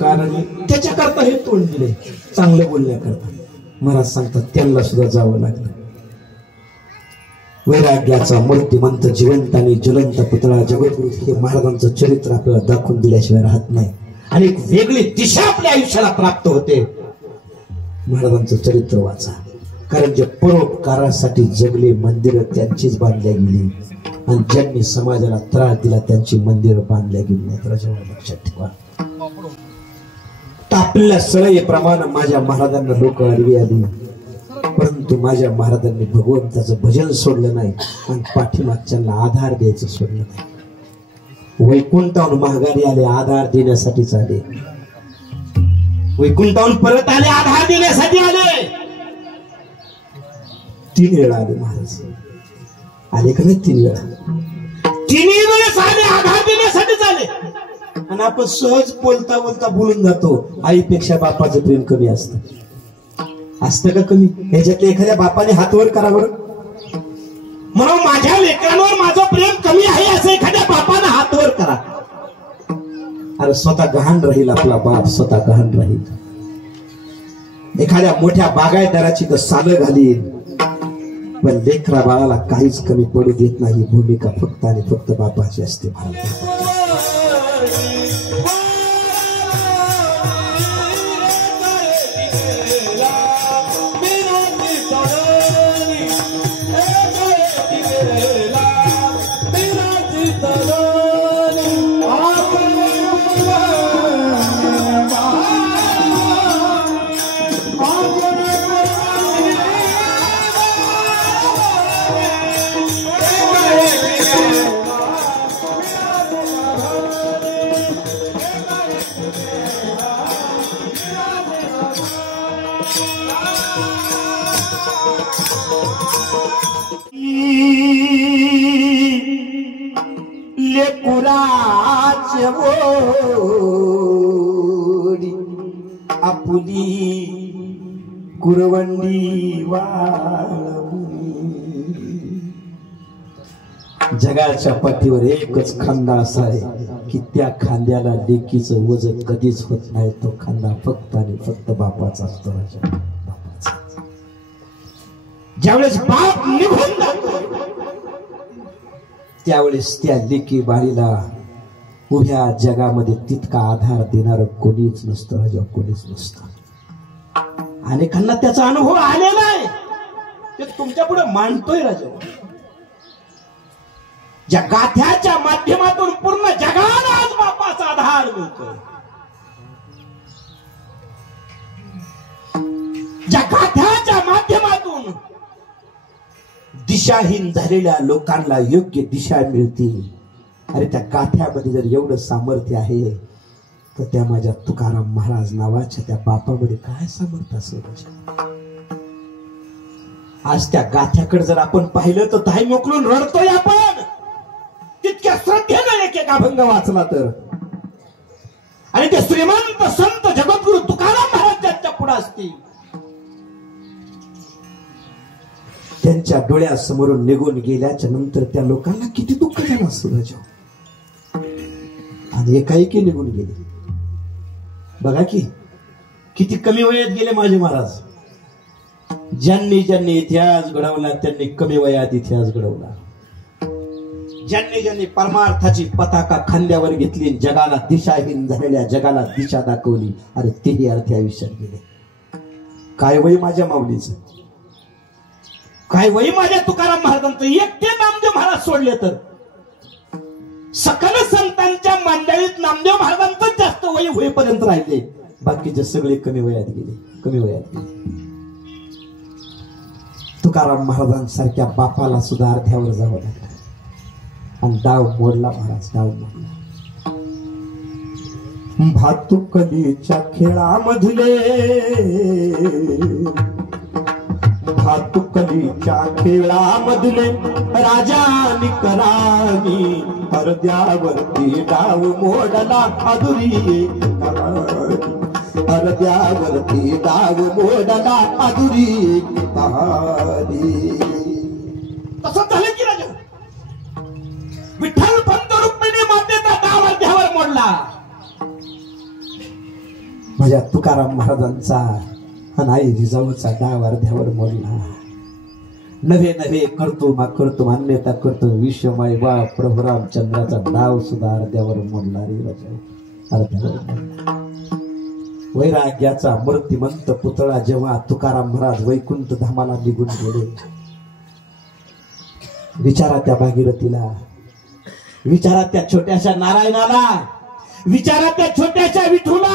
कारण त्याच्याकरता हे तोंड दिले चांगलं बोलण्याकरता. महाराज सांगतात त्यांना सुद्धा जावं लागलं. वैराग्याचा मूर्तिमंत जिवंत आणि ज्वलंत पुतळा जगद्गुरु हे महाराजांचं चरित्र आपल्याला दाखवून दिल्याशिवाय राहत नाही. आणि एक वेगळी दिशा आपल्या आयुष्याला प्राप्त होते. महाराजांचं चरित्र वाचा. कारण जे परोपकारासाठी जगले मंदिरं त्यांचीच बांधल्या गेली आणि ज्यांनी समाजाला त्रास दिला त्यांची मंदिरं बांधल्या गेली नाही. तर लक्षात ठेवा. तापलेल्या सळईप्रमाणे माझ्या महाराजांना लोक आडवी आली, परंतु माझ्या महाराजांनी भगवंताचं भजन सोडलं नाही आणि पाठीमागच्यांना आधार द्यायचं सोडलं नाही. वैकुंठाहून माघारी आले, आधार देण्यासाठीच आले. वैकुंठाहून परत आले, आधार देण्यासाठी आले. 3 वेळा आले महाराज. आले का नाही? 3 वेळा. 3 वेळेस आले, आधार देण्यासाठीच आले. आणि आपण सहज बोलता बोलता बोलून जातो आईपेक्षा बापाचं प्रेम कमी असतं. असतं का कमी? ह्याच्यातल्या एखाद्या बापाने हातवर करा बरं. म्हणून माझ्या लेकरांवर माझं प्रेम कमी आहे असं एखाद्या बापानं हातवर करा. अरे स्वतः गहाण राहील आपला बाप, स्वतः गहाण राहील. एखाद्या मोठ्या बागायतदाराची तर सालं घालील, पण लेकरा बाळाला काहीच कमी पडू देत नाही. भूमिका फक्त आणि फक्त बापाची असते. भारतात लेकुराचे ओढी आपुली कुरवंडी वाळवली. जगाच्या पाठीवर एकच खांदा असा आहे की त्या खांद्याला लेकीचं वजन कधीच होत नाही. तो खांदा फक्त आणि फक्त बापाचा असतो. बापाचा. ज्यावेळेस बाप निघून जातो त्यावेळेस त्या लेकी बाळीला उभ्या जगामध्ये तितका आधार देणार कोणीच नसतं. राजा कोणीच नसतं. अनेकांना त्याचा अनुभव आलेला आहे. ते तुमच्या पुढे मांडतोय राजा. ज्या गाथ्याच्या माध्यमातून पूर्ण जगाला आज बापाचा आधार मिळतोय. ज्या गाथ्याच्या माध्यमातून दिशाहीन झालेल्या लोकांना योग्य दिशा मिळते. अरे त्या गाथ्यामध्ये जर एवढं सामर्थ्य आहे तर त्या माझ्या तुकाराम महाराज नावाच्या त्या बापामध्ये काय सामर्थ्य असेल. आज त्या गाथ्याकडे जर आपण पाहिलं तर ताई मोकलून रडतोय आपण. तितक्या श्रद्धेने एक अभंग वाचला तर. आणि ते श्रीमंत संत जगद्गुरु तुकाराम महाराज त्यांच्या पुढे असतील. त्यांच्या डोळ्यासमोरून निघून गेल्याच्या नंतर त्या लोकांना किती दुःख झालं असतं राजा. आणि एकाएकी निघून गेले. बघा की किती कमी वयात गेले माझे महाराज. ज्यांनी ज्यांनी इतिहास घडवला त्यांनी कमी वयात इतिहास घडवला. ज्यांनी ज्यांनी परमार्थाची पताका खांद्यावर घेतली, जगाला दिशाहीन झालेल्या जगाला दिशा दाखवली, अरे तेही अर्थी आयुष्यात गेले. काय वय माझ्या माऊलीचं, काय वय माझ्या तुकाराम महाराजांचं. एकटे नामदेव महाराज सोडले तर सकल संतांच्या मंडळीत नामदेव महाराजांचं जास्त वय होईपर्यंत राहिले. बाकीचे सगळे कमी वयात गेले, कमी वयात गेले. तुकाराम महाराजांसारख्या बापाला सुद्धा अर्ध्यावर जावं लागलं. आणि डाव मोडला महाराज, डाव मोडला. भातुकलीच्या खेळामधले, भातुकलीच्या खेळामधले राजानी करानी हरद्यावरती डाव मोडला अधुरी कहाणी, हरद्यावरती डाव मोडला अधुरी कहाणी. तसं झालं की राजा, विठ्ठल पंत रुक्मिणी मातेचा डाव अर्ध्यावर मोडला. माझ्या तुकाराम महाराजांचा आणि आई जिजाऊचा डाव अर्ध्यावर मोडला. नव्हे नव्हे करतो मान्यता करतो विश्वमाई बा प्रभू रामचंद्राचा डाव सुद्धा अर्ध्यावर मोडला रे राजा, अर्ध्यावर मोडला. वैराग्याचा मूर्तिमंत पुतळा जेव्हा तुकाराम महाराज वैकुंठ धामाला निघून गेले, विचारा त्या भागीरथीला, विचारा त्या छोट्याशा नारायणाला, विचारा त्या छोट्याशा विठूला.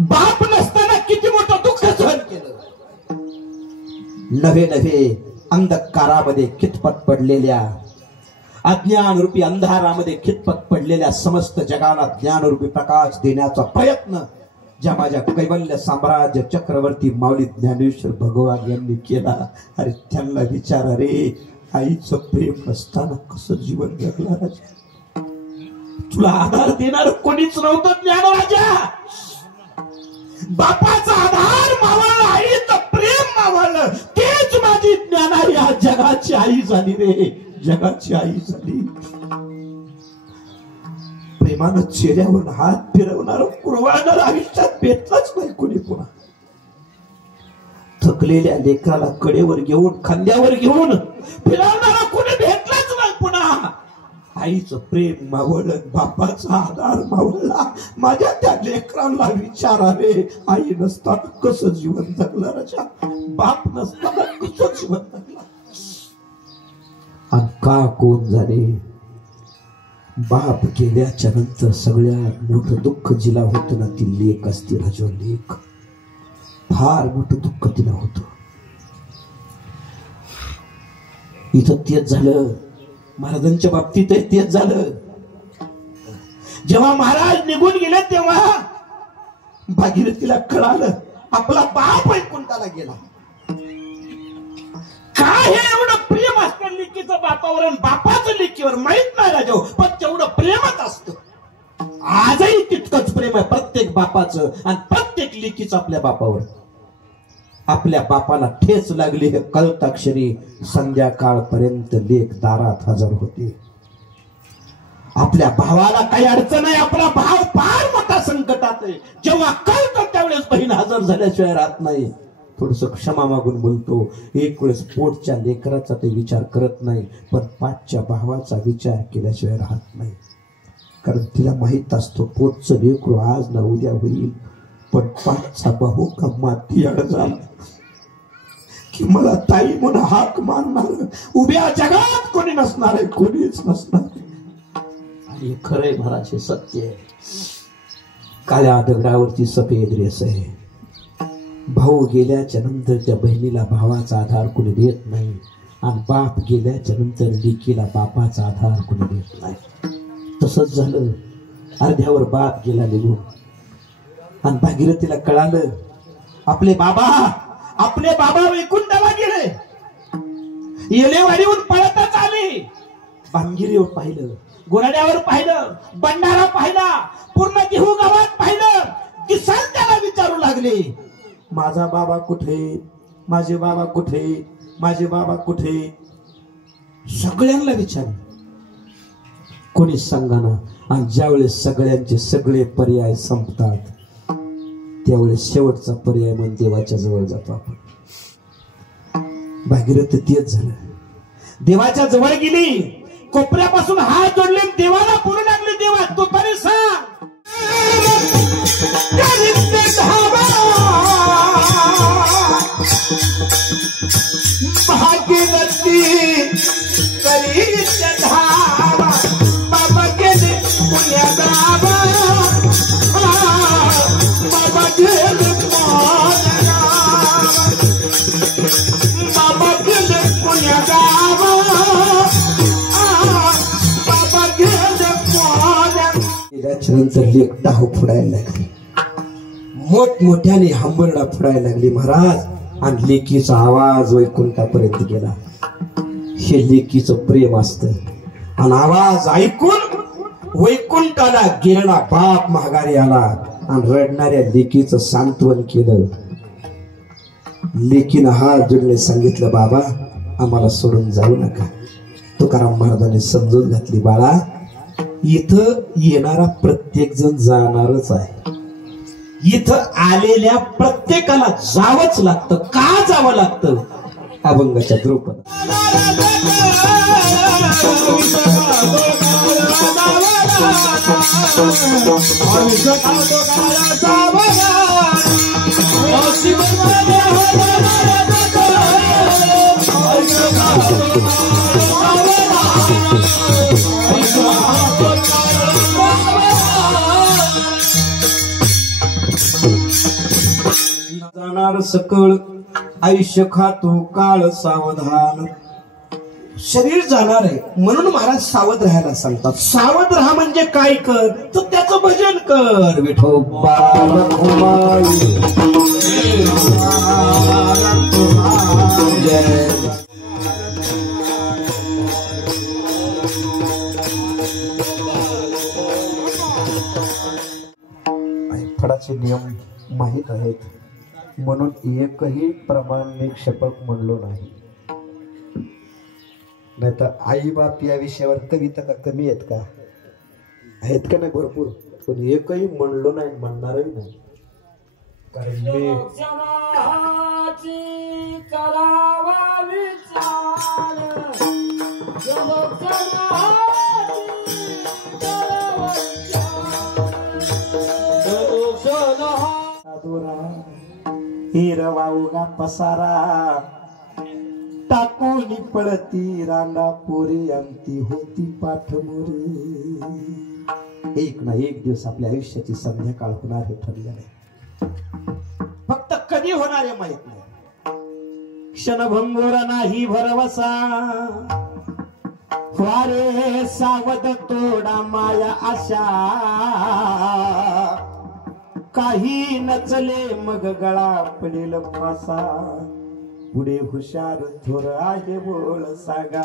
बाप नसताना किती मोठं दुःख सहन केलं. नव्हे नव्हे अंधकारामध्ये खितपत पडलेल्या, अज्ञान रूपी अंधारामध्ये खितपत पडलेल्या समस्त जगाला ज्ञानरूपी प्रकाश देण्याचा प्रयत्न ज्या माझ्या कैवल्य साम्राज्य चक्रवर्ती माऊली ज्ञानेश्वर भगवान यांनी केला. अरे त्यांना विचारा रे, आईचं प्रेम नसताना कसं जीवन जगला राजा. तुला आधार देणार कोणीच नव्हतं ज्ञानराजा. बापाचा आधार मावळला, आईचं प्रेम मावळलं, तेच माझी ज्ञानारी आज जगाची आई झाली रे, जगाची आई झाली. प्रेमानं चेहऱ्यावर हात फिरवणार कुरवाळणार आयुष्यात भेटलाच नाही कोणी पुन्हा. थकलेल्या लेकराला कडेवर घेऊन खांद्यावर घेऊन फिरवणारा कोणी भेटलाच नाही पुन्हा. आईचं प्रेम मावळलं, बापाचा आधार मावळला. माझ्या त्या लेकरांना विचारा रे, आई नसताना कसं जीवन जगलं राजा, बाप नसताना कसं जीवन जगला. आणि का कोण झाले, बाप गेल्याच्या नंतर सगळ्यात मोठं दुःख जिला होतं ना, ती लेक असते राजा. लेक फार मोठं दुःख तिला होतं. इथं तेच झालं महाराजांच्या बाबतीत, तेच झालं. जेव्हा महाराज निघून गेले तेव्हा भागीरथीला कळालं आपला बाप वैकुंठाला गेला. काय हे एवढं प्रेम असतं लेकीचं बापावर आणि बापाचं लेकीवर माहित नाही राजा, पण तेवढं प्रेमच असतं. आजही तितकंच प्रेम आहे प्रत्येक बापाचं आणि प्रत्येक लेकीचं आपल्या बापावर. आपल्या बापाला ठेच लागली हे कळताक्षरी संध्याकाळपर्यंत लेक दारात हजर होते. आपल्या भावाला काही अडचण आहे, आपला भाव फार मोठा संकटात आहे, जेव्हा कळतं त्यावेळेस बहीण हजर झाल्याशिवाय राहत नाही. थोडस क्षमा मागून बोलतो, एक वेळेस पोटच्या लेकराचा ते विचार करत नाही, पण पाठच्या भावाचा विचार केल्याशिवाय राहत नाही. कारण तिला माहित असतो पोटचं लेकरू आज ना उद्या होईल, पण पाठचा भाऊ का माती अड झाला की मला ताई म्हणून हाक मारणार, उभ्या जगात कोणी नसणार आहे, कोणीच नसणार. आणि खरंय महाराज, हे सत्य आहे. काळ्या दगडावरती सफेद रेस आहे. भाऊ गेल्याच्या नंतर त्या बहिणीला भावाचा आधार कोणी देत नाही, आणि बाप गेल्याच्या नंतर लेकीला बापाचा आधार कोणी देत नाही. तसंच झालं. अर्ध्यावर बाप गेला निघून, आणि भागीरथीला कळालं आपले बाबा वैकुंठाला गेले. येलेवाडीहून पळतच आले. भांगिरीवर पाहिलं, गोराड्यावर पाहिलं, बंडारा पाहिला, पूर्ण देहू गावात पाहिलं. किसान त्याला विचारू लागले, माझा बाबा कुठे, माझे बाबा कुठे, माझे बाबा कुठे. सगळ्यांना विचार, कोणीच सांगाना. आणि ज्यावेळेस सगळ्यांचे सगळे पर्याय संपतात त्यावेळेस शेवटचा पर्याय म्हणून देवाच्या जवळ जातो आपण. भागीरथी तेच झालं. देवाच्या जवळ गेली, कोपऱ्यापासून हात जोडले, देवाला बोलू लागले, देवा तू तरी सांग. भागीरथी करीत धावा, बाबा गेले पुण्या गावा, बाबा गेले पुण्या गावा, बाबा गेले पुण्या गावा. त्याच्यानंतर लेक टाहू फुडायला लागली, मोठमोठ्याने हंबरडा फुडायला लागली महाराज. आणि लेकीचा आवाज वैकुंठापर्यंत गेला. हे लेकीचं प्रेम असतं. आणि आवाज ऐकून वैकुंठाला गेलेला बाप माघारी आला आणि रडणाऱ्या लेकीचं सांत्वन केलं. लेकीनं हात जोडले, सांगितलं बाबा आम्हाला सोडून जाऊ नका. तुकाराम महाराजांनी समजून घातली, बाळा इथं येणारा प्रत्येक जण जाणारच आहे. इथं आलेल्या प्रत्येकाला जावंच लागतं. का जावं लागतं? अभंगाच्या द्रुपद जाणार सकळ आयुष्य खातो काळ सावधान. शरीर जाणार आहे म्हणून महाराज सावध राहायला सांगतात. सावध राहा म्हणजे काय कर, तर त्याचं भजन कर. विठोबा फडाचे नियम माहीत आहेत म्हणून एकही प्रमाण मी क्षपक म्हणलो नाही. नाहीतर आई बाप या विषयावर कविता का कमी आहेत का? आहेत का नाही? भरपूर. पण एकही म्हणलो नाही, म्हणणारही नाही. कारण मी हिरवाऊगा पसारा टाकून पळती रांगा पोरी अंती होती पाठमोरी. एक ना एक दिवस आपल्या आयुष्याची संध्याकाळ होणार हे ठरलेलं आहे. फक्त कधी होणार हे माहित नाही. क्षणभंगुर नाही भरवसा, वारे सावध तोडा माया आशा. काही नचले मग गळा पडेल फासा. पुढे हुशार थोर आहे बोल सांगा.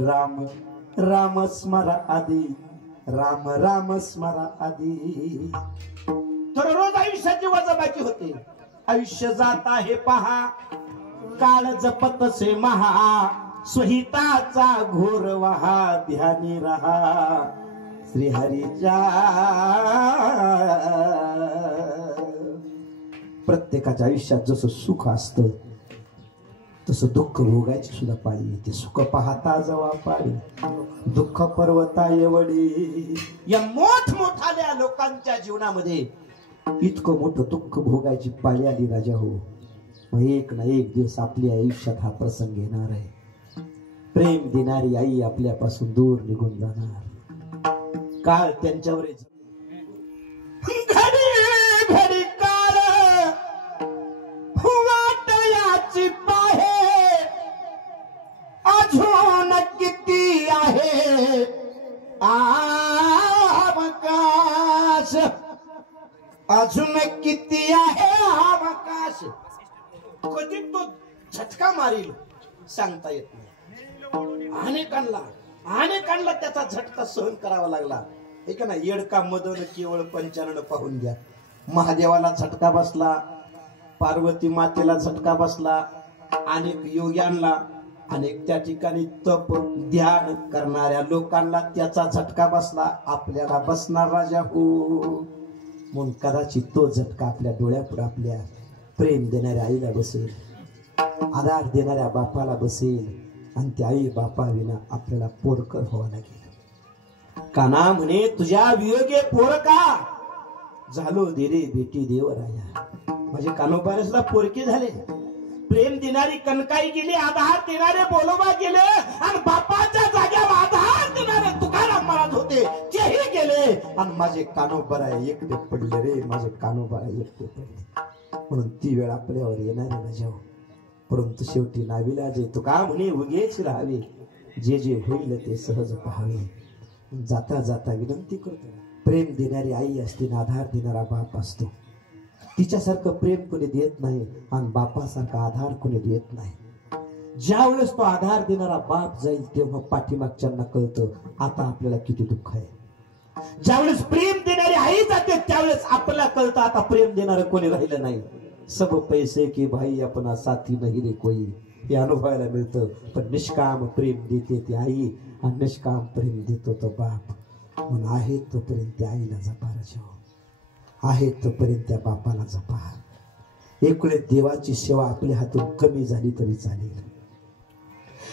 राम राम स्मरा आधी, राम राम स्मरा आधी. तर रोज आयुष्याची वजाबाकी होते. आयुष्य जात आहे पहा, काळ जपतसे महा. स्वहिताचा घोर वहा, ध्यानी रहा श्रीहरीच्या. प्रत्येकाच्या आयुष्यात जसं सुख असतं तसं दुःख भोगायची सुद्धा पाळी येते. सुख पाहता जवा पाळी, दुःख पर्वता एवढी. या मोठमोठाल्या लोकांच्या जीवनामध्ये इतकं मोठं दुःख भोगायची पाळी आली राजा हो. मग एक ना एक दिवस आपल्या आयुष्यात हा प्रसंग येणार आहे. प्रेम देणारी आई आपल्यापासून दूर निघून जाणार. काळ त्यांच्यावर घडी घडी काळ वाटयाची पाहे. अजून किती आहे अवकाश, अजून किती आहे अवकाश. कधी तो झटका मारील सांगता येत नाही. अनेकांना त्याचा झटका सहन करावा लागला. एक ना येडका मदन केवळ पंचानन पाहून घ्या. महादेवाला झटका बसला, पार्वती मातेला झटका बसला, अनेक योग्यांना, अनेक त्या ठिकाणी तप ध्यान करणाऱ्या लोकांना त्याचा झटका बसला. आपल्याला बसणार राजा हो. म्हणून कदाचित तो झटका आपल्या डोळ्यापुढे आपल्या प्रेम देणाऱ्या आईला बसेल, आधार देणाऱ्या बापाला बसेल. आणि त्या आई बापा विना आपल्याला पोरकर व्हावं लागेल. काना म्हणे तुझ्या वियोगे पोरका झालो दे रे बेटी देवराया. म्हणजे कानोबाने सुद्धा पोरके झाले. प्रेम देणारी कनकाई गेली, आधार देणारे बोलोबा गेले, आणि बापाच्या जाग्यावर आधार देणारे तुकाराम महाराज होते तेही गेले. आणि माझे कानोबा एकटे पडले रे, माझे कानोबा एकटे पडले. म्हणून ती वेळ आपल्यावर येणार आहे राजा. परंतु शेवटी नाविलाज तो का म्हणे उगेच राहावे, जे जे होईल ते सहज पाहावे। जाता जाता विनंती करतो, प्रेम देणारी आई असते, आधार देणारा बाप असतो। तिच्यासारखं प्रेम कोणी देत नाही आणि बापासारखा आधार कोणी देत नाही। ज्यावेळेस तो आधार देणारा बाप जाईल तेव्हा पाठीमागच्यांना कळतं आता आपल्याला किती दुःख आहे। ज्यावेळेस प्रेम देणारी आई जाते त्यावेळेस आपल्याला कळतं आता प्रेम देणारं कोणी राहिलं नाही। सब पैसे की भाई अपना साथी नहीं रे कोई, हे अनुभवायला मिळतं। पण निष्काम प्रेम देते ती आई आणि निष्काम प्रेम देतो तो बाप। म्हणून आहे तोपर्यंत त्या आईला जपा राजा, आहे तोपर्यंत त्या बापाला जपा। एक वेळेस देवाची सेवा आपल्या हातून कमी झाली तरी चालेल,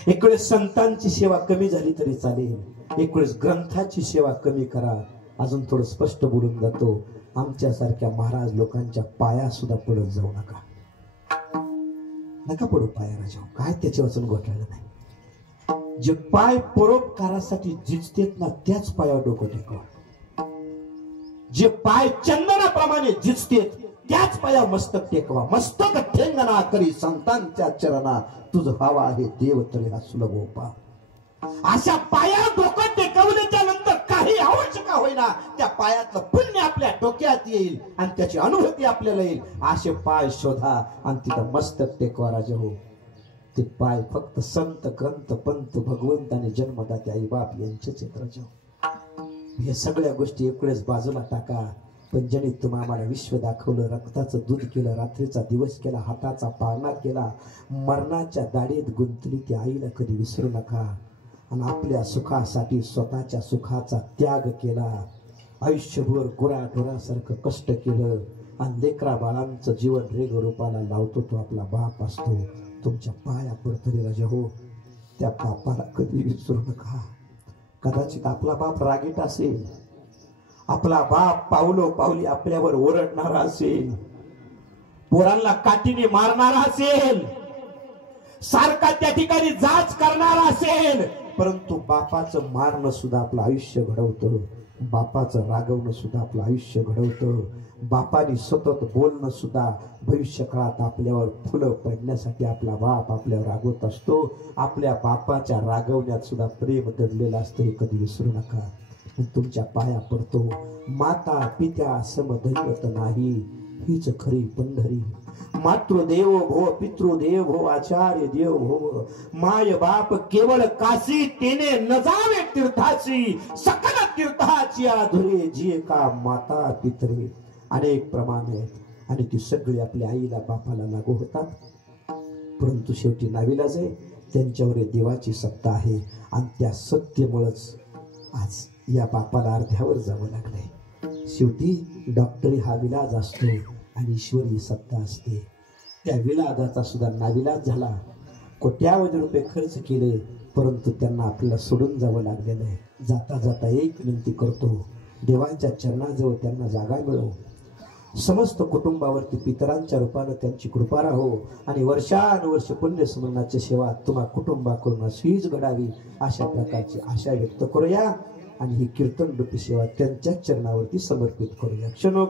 एक वेळेस संतांची सेवा कमी झाली तरी चालेल, एक वेळेस ग्रंथाची सेवा कमी करा। अजून थोडं स्पष्ट बोलून जातो, आमच्यासारख्या महाराज लोकांच्या पाया सुद्धा पडत जाऊ नका, नका पडू पाया राजा, काय त्याच्या वाचून घोटाळलं नाही। जे पाय परोपकारासाठी झिजतेत ना त्याच पायावर डोकं टेकवा, जे पाय चंदनाप्रमाणे झिजतेत त्याच पायावर मस्तक टेकवा। मस्तक ठेंगणा करी संतांच्या चरणा, तुझ व्हावा आहे देव तरी हा सुलभ गोपा। अशा पायावर डोकं टेकवल्याच्या नंतर काही आवश्यक होईना त्या पायातलं पुण्य आपल्या डोक्यात येईल आणि त्याची अनुभूती आपल्याला येईल। असे पाय शोधा आणि तिथं मस्तक टेकवा राजा हो। ते पाय फक्त संत ग्रंथ पंत भगवंत आणि जन्मदाते आई बाप यांचेच आहेत राजा। हे सगळ्या गोष्टी एक वेळेस बाजूला टाका। पण ज्यांनी तुम्ही आम्हाला विश्व दाखवलं, रक्ताचं दूध केलं, रात्रीचा दिवस केला, हाताचा पाळणा केला, मरणाच्या दाढीत गुंतली त्या आईला कधी विसरू नका। आणि आपल्या सुखासाठी स्वतःच्या सुखाचा त्याग केला, आयुष्यभर गुराढोरासारखं कष्ट केलं आणि लेकरा बाळांचं जीवन रेगरूपाला लावतो तो आपला बाप असतो। तुमच्या पाया पडतो रे राजा हो, त्या बापाला कधी विसरू नका। कदाचित आपला बाप रागीट असेल, आपला बाप पावलो पावली आपल्यावर ओरडणारा असेल, पोरांना काठीने मारणारा असेल, सारखा त्या ठिकाणी जाच करणारा असेल, परंतु बापाचं मारणं सुद्धा आपलं आयुष्य घडवतं, बापाचं रागवणं सुद्धा आपलं आयुष्य घडवतं, बापाने सतत बोलणं सुद्धा भविष्य काळात आपल्यावर फुलं पडण्यासाठी आपला बाप आपल्यावर रागवत असतो। आपल्या बापाच्या रागवण्यात सुद्धा प्रेम दडलेलं असतं, हे कधी विसरू नका। तुमच्या पाया पडतो, माता पित्या समदैवत नाही, हीच खरी पंढरी। मातृदेव भो पितृदेव भो आचार्य देव भो, माय बाप केवळ काशी तेने न जावे तीर्थाची, सकल तीर्थाची आधुरे जिये का माता पितरे। अनेक प्रमाण आहेत आणि ती सगळी आपल्या आईला बापाला लागू होतात। परंतु शेवटी नाविलाज आहे, त्यांच्यावर देवाची सत्ता आहे आणि त्या सत्तेमुळेच आज या बापाला अर्ध्यावर जावं लागलंय। शेवटी डॉक्टरी हा विलाज असतो आणि ईश्वरी सत्ता असते। त्या विलाजाचा सुद्धा नाविलाज झाला, कोट्यावधी रुपये खर्च केले, परंतु त्यांना आपल्याला सोडून जावं लागलेलं आहे। जाता जाता एक विनंती करतो, देवाच्या चरणाजवळ त्यांना जागा मिळो, समस्त कुटुंबावरती पितरांच्या रूपानं त्यांची कृपा राहो आणि वर्षानुवर्ष पुण्य स्मरणाची सेवा तुम्हा कुटुंबाकडून अशीच घडावी, अशा प्रकारची आशा व्यक्त करूया आणि ही कीर्तन रूपी सेवा त्यांच्या चरणावरती समर्पित करूया। क्षणो